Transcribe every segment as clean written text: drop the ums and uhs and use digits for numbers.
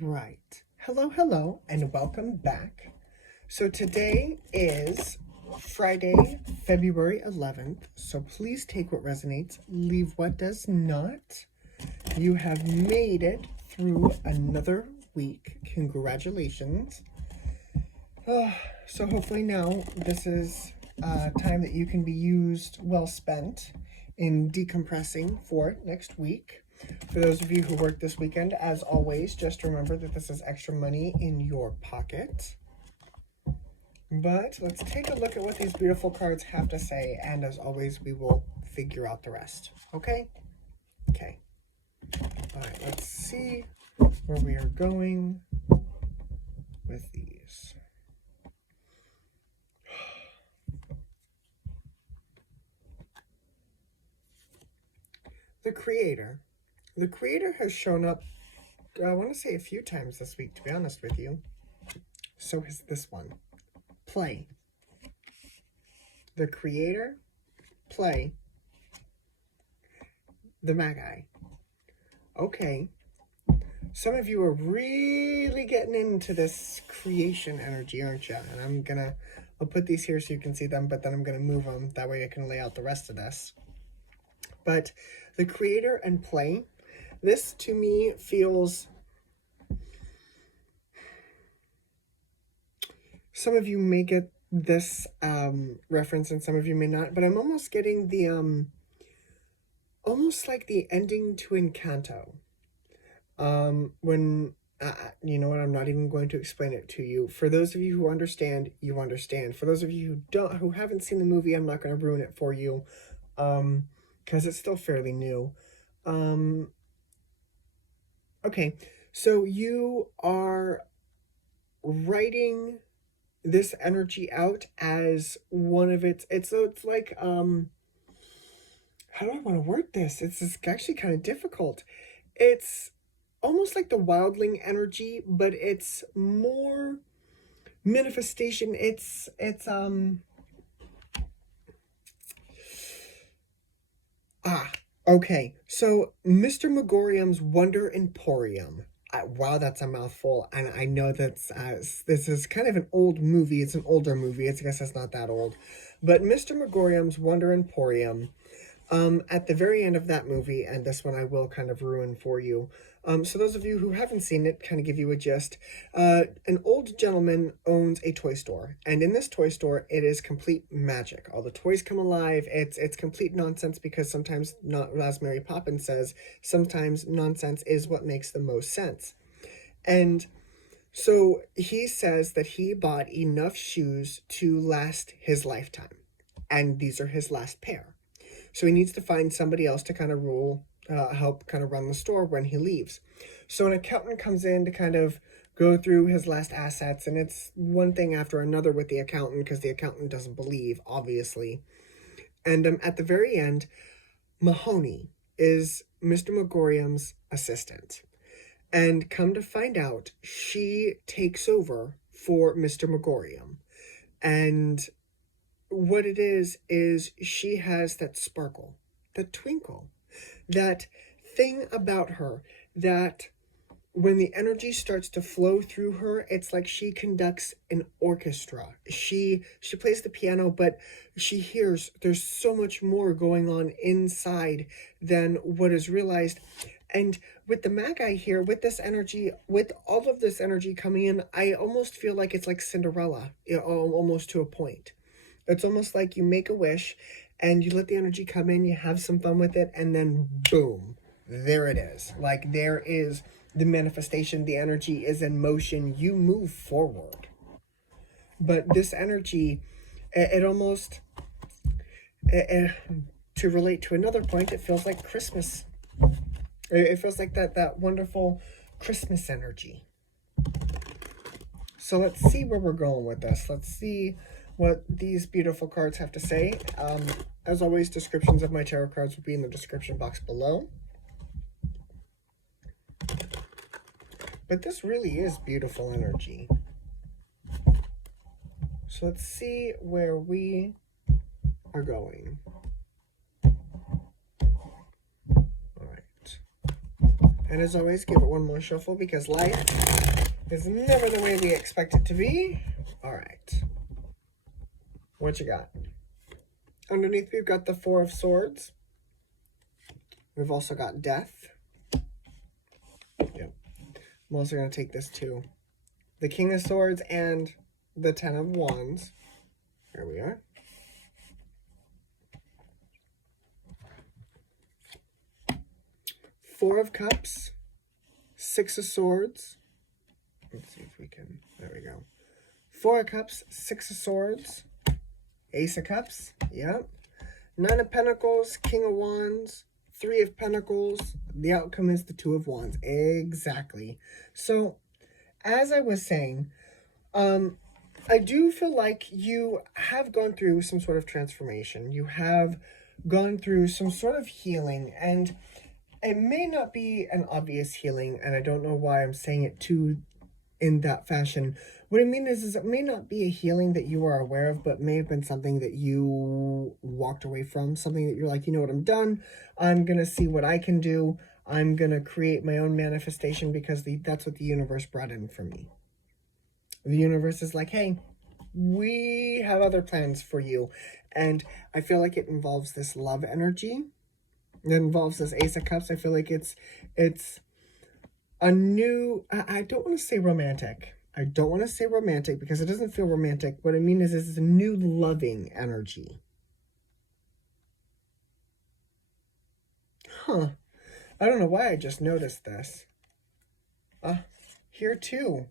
right. Hello, and welcome back. So today is Friday, February 11th. So please take what resonates, leave what does not. You have made it through another week. Congratulations. So hopefully now this is time that you can be used well spent in decompressing for next week. For those of you who work this weekend, as always, just remember that this is extra money in your pocket. But let's take a look at what these beautiful cards have to say, and as always, we will figure out the rest. Okay? Okay. All right, let's see where we are going with these. The Creator. The Creator has shown up, I want to say a few times this week, to be honest with you. So is this one. Play. The Creator. Play. The Magi. Okay. Some of you are really getting into this creation energy, aren't you? And I'll put these here so you can see them, but then I'm going to move them. That way I can lay out the rest of this. But the Creator and Play, this to me feels, some of you may get this reference and some of you may not, but I'm almost getting the, almost like the ending to Encanto. When, you know what, I'm not even going to explain it to you. For those of you who understand, you understand. For those of you who haven't seen the movie, I'm not going to ruin it for you, because it's still fairly new. Okay, so you are writing this energy out as one of it's like, how do I want to word this? It's actually kind of difficult. It's almost like the wildling energy, but it's more manifestation. It's okay. So Mr. Megorium's Wonder Emporium. Wow, that's a mouthful, and I know that's this is kind of an old movie. It's an older movie. I guess it's not that old, but Mr. Megorium's Wonder Emporium. At the very end of that movie, and this one I will kind of ruin for you. So those of you who haven't seen it, kind of give you a gist. An old gentleman owns a toy store, and in this toy store, it is complete magic. All the toys come alive. It's complete nonsense because sometimes, not as Mary Poppins says, sometimes nonsense is what makes the most sense. And so he says that he bought enough shoes to last his lifetime, and these are his last pair. So he needs to find somebody else to kind of help kind of run the store when he leaves. So an accountant comes in to kind of go through his last assets, and it's one thing after another with the accountant because the accountant doesn't believe, obviously. And at the very end, Mahoney is Mr. Megorium's assistant. And come to find out, she takes over for Mr. Megorium. And what it is she has that sparkle, that twinkle, that thing about her that when the energy starts to flow through her, it's like she conducts an orchestra. She plays the piano, but she hears there's so much more going on inside than what is realized. And with the Magi here, with this energy, with all of this energy coming in, I almost feel like it's like Cinderella, almost to a point. It's almost like you make a wish and you let the energy come in, you have some fun with it, and then boom, there it is. Like there is the manifestation, the energy is in motion, you move forward. But this energy, it almost, to relate to another point, it feels like Christmas. It feels like that wonderful Christmas energy. So let's see where we're going with this. Let's see what these beautiful cards have to say. As always, descriptions of my tarot cards will be in the description box below. But this really is beautiful energy. So let's see where we are going. All right. And as always, give it one more shuffle because life is never the way we expect it to be. All right. What you got? Underneath, we've got the Four of Swords. We've also got Death. Yep. I'm also going to take this too. The King of Swords and the Ten of Wands. There we are. Four of Cups. Six of Swords. Let's see if we can... There we go. Four of Cups. Six of Swords. Ace of Cups. Yep. Nine of Pentacles. King of Wands. Three of Pentacles. The outcome is the Two of Wands. Exactly. So, as I was saying, I do feel like you have gone through some sort of transformation. You have gone through some sort of healing, and it may not be an obvious healing, and I don't know why I'm saying it too in that fashion. What I mean is it may not be a healing that you are aware of, but may have been something that you walked away from, something that you're like, you know what, I'm done. I'm going to see what I can do. I'm going to create my own manifestation because that's what the universe brought in for me. The universe is like, hey, we have other plans for you. And I feel like it involves this love energy. It involves this Ace of Cups. I feel like it's a new, I don't want to say romantic. I don't want to say romantic because it doesn't feel romantic. What I mean is it's a new loving energy. Huh. I don't know why I just noticed this. Here too.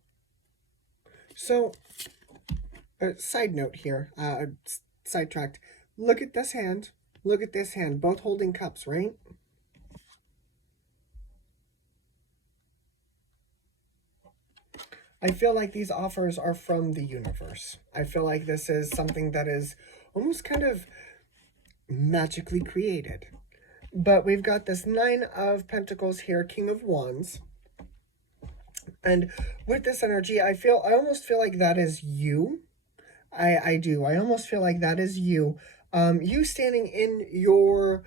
So, side note here, sidetracked. Look at this hand. Look at this hand. Both holding cups, right? I feel like these offers are from the universe. I feel like this is something that is almost kind of magically created. But we've got this Nine of Pentacles here, King of Wands. And with this energy, I almost feel like that is you. I do. I almost feel like that is you. You standing in your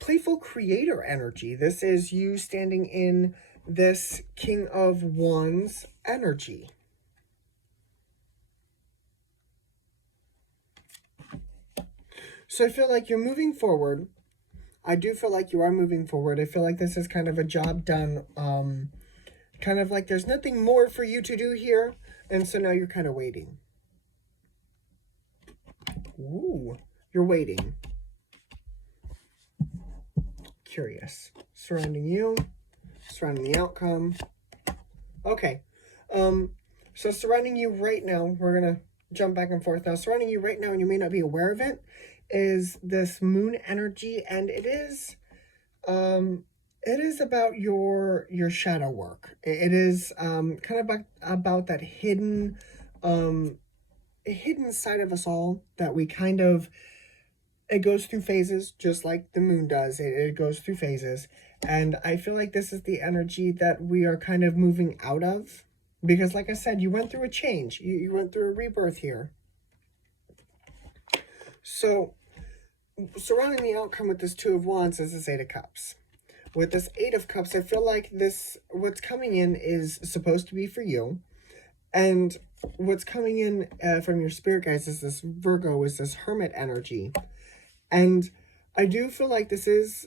playful creator energy. This is you standing in this King of Wands energy. So I feel like you're moving forward. I do feel like you are moving forward. I feel like this is kind of a job done. Kind of like there's nothing more for you to do here. And so now you're kind of waiting. Ooh, you're waiting. Curious. Surrounding you. Surrounding the outcome. Okay. So surrounding you right now, we're going to jump back and forth now. Surrounding you right now, and you may not be aware of it, is this moon energy, and it is about your shadow work. It is kind of about that hidden side of us all that we kind of, it goes through phases just like the moon does. It goes through phases. And I feel like this is the energy that we are kind of moving out of. Because like I said, you went through a change. You went through a rebirth here. So, surrounding the outcome with this Two of Wands is this Eight of Cups. With this Eight of Cups, I feel like what's coming in is supposed to be for you. And what's coming in from your spirit guides is this Virgo, is this Hermit energy. And I do feel like this is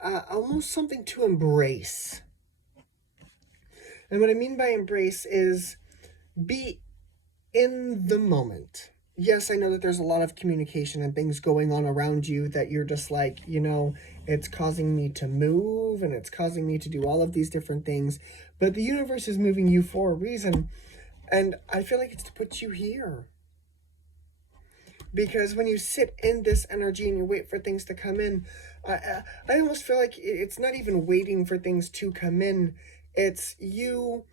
almost something to embrace. And what I mean by embrace is be in the moment. Yes, I know that there's a lot of communication and things going on around you that you're just like, you know, it's causing me to move and it's causing me to do all of these different things. But the universe is moving you for a reason. And I feel like it's to put you here. Because when you sit in this energy and you wait for things to come in, I almost feel like it's not even waiting for things to come in. It's you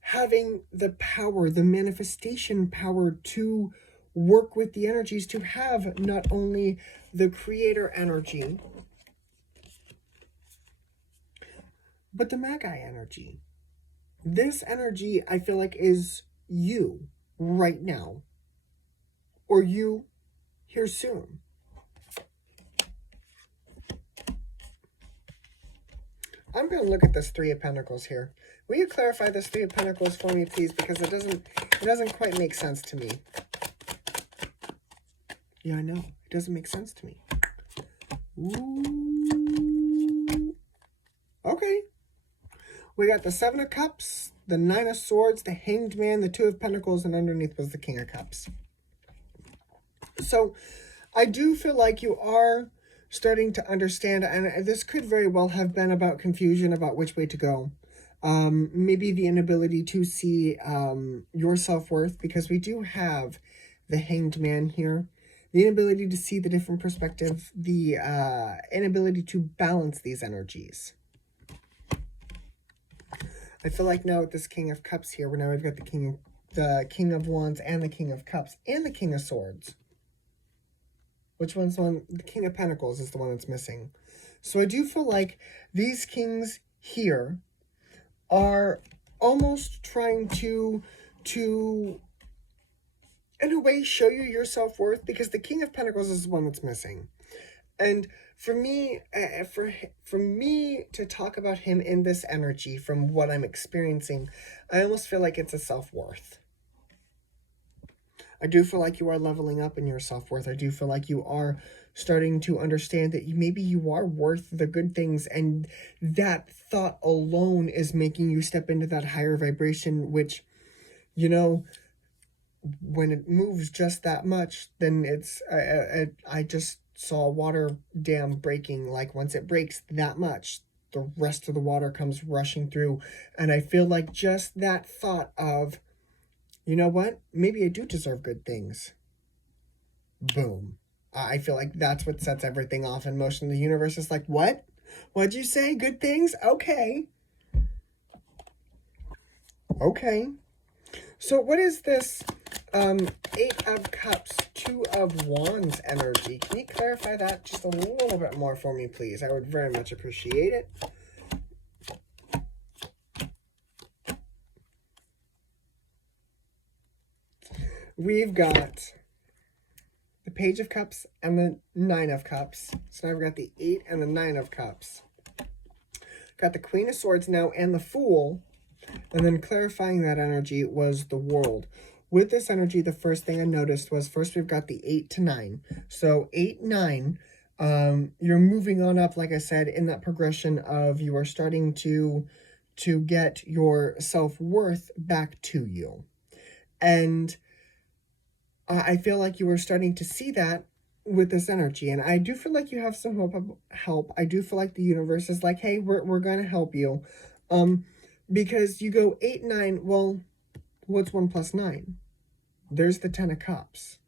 having the power, the manifestation power to work with the energies, to have not only the creator energy, but the Magi energy. This energy, I feel like, is you right now. Or you here soon. I'm going to look at this Three of Pentacles here. Will you clarify this Three of Pentacles for me, please? Because it doesn't quite make sense to me. Yeah, I know. It doesn't make sense to me. Ooh. Okay. We got the Seven of Cups, the Nine of Swords, the Hanged Man, the Two of Pentacles, and underneath was the King of Cups. So I do feel like you are starting to understand, and this could very well have been about confusion about which way to go. Maybe the inability to see your self-worth, because we do have the Hanged Man here. The inability to see the different perspective, the inability to balance these energies. I feel like now with this King of Cups here, now we've got the King of Wands and the King of Cups and the King of Swords. Which one's the one? The King of Pentacles is the one that's missing. So I do feel like these kings here are almost trying to in a way show you your self-worth, because the King of Pentacles is the one that's missing. And for me, for me to talk about him in this energy, from what I'm experiencing, I almost feel like it's a self-worth. I do feel like you are leveling up in your self-worth. I do feel like you are starting to understand that maybe you are worth the good things, and that thought alone is making you step into that higher vibration, which, you know, when it moves just that much, then it's, I just saw a water dam breaking. Like, once it breaks that much, the rest of the water comes rushing through. And I feel like just that thought of, you know what? Maybe I do deserve good things. Boom. I feel like that's what sets everything off in motion. The universe is like, what? What'd you say? Good things? Okay. Okay. So what is this Eight of Cups, Two of Wands energy? Can you clarify that just a little bit more for me, please? I would very much appreciate it. We've got the Page of Cups and the Nine of Cups. So now we've got the Eight and the Nine of Cups. Got the Queen of Swords now and the Fool. And then clarifying that energy was the World. With this energy, the first thing I noticed was, first we've got the 8 to 9. So 8, 9, you're moving on up, like I said, in that progression of you are starting to get your self-worth back to you. And I feel like you are starting to see that with this energy. And I do feel like you have some help. I do feel like the universe is like, hey, we're going to help you. Because you go 8, 9, well, what's 1 plus 9? There's the 10 of Cups.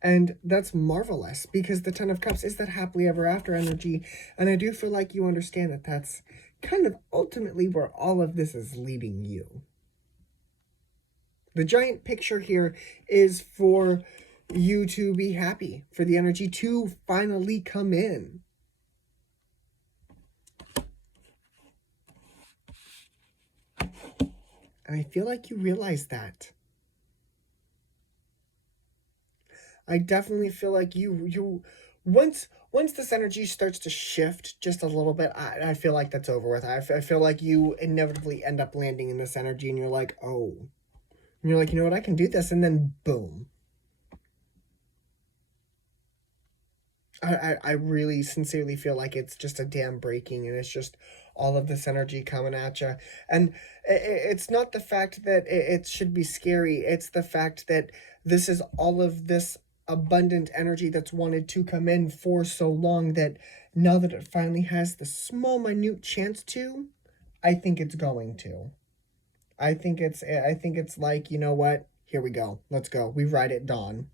And that's marvelous, because the 10 of Cups is that happily ever after energy. And I do feel like you understand that that's kind of ultimately where all of this is leading you. The giant picture here is for you to be happy, for the energy to finally come in. And I feel like you realize that. I definitely feel like you once this energy starts to shift just a little bit, I feel like that's over with. I feel like you inevitably end up landing in this energy, and you're like, oh. And you're like, you know what, I can do this, and then boom. I really sincerely feel like it's just a dam breaking, and it's just all of this energy coming at you. And it's not the fact that it should be scary. It's the fact that this is all of this abundant energy that's wanted to come in for so long, that now that it finally has the small, minute chance to, I think it's going to. I think it's like, you know what? Here we go. Let's go. We ride at dawn.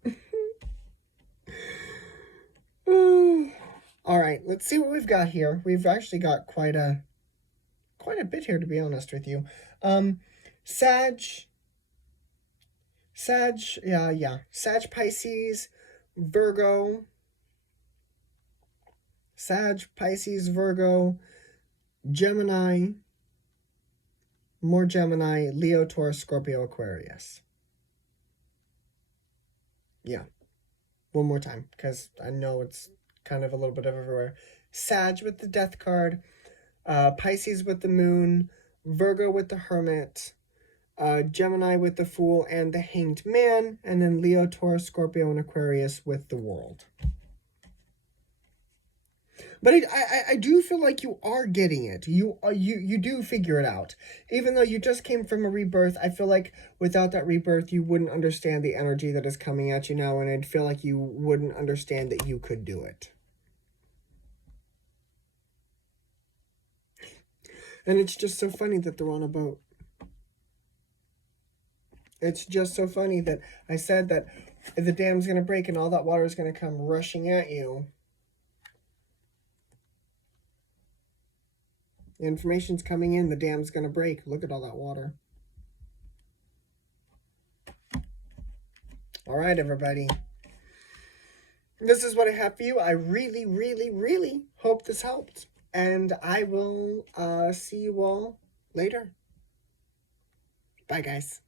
All right, let's see what we've got here. We've actually got quite a bit here, to be honest with you. Sag, Sag, Pisces, Virgo, Sag, Pisces, Virgo, Gemini, more Gemini, Leo, Taurus, Scorpio, Aquarius. Yeah. One more time, because I know it's kind of a little bit of everywhere. Sag with the Death card, Pisces with the moon, Virgo with the hermit, Gemini with the Fool and the Hanged Man, and then Leo, Taurus, Scorpio, and Aquarius with the World. But I do feel like you are getting it. You do figure it out. Even though you just came from a rebirth, I feel like without that rebirth, you wouldn't understand the energy that is coming at you now, and I'd feel like you wouldn't understand that you could do it. And it's just so funny that they're on a boat. It's just so funny that I said that the dam's going to break and all that water is going to come rushing at you. The information's coming in, the dam's going to break. Look at all that water. All right, everybody. This is what I have for you. I really, really, really hope this helped. And I will see you all later. Bye, guys.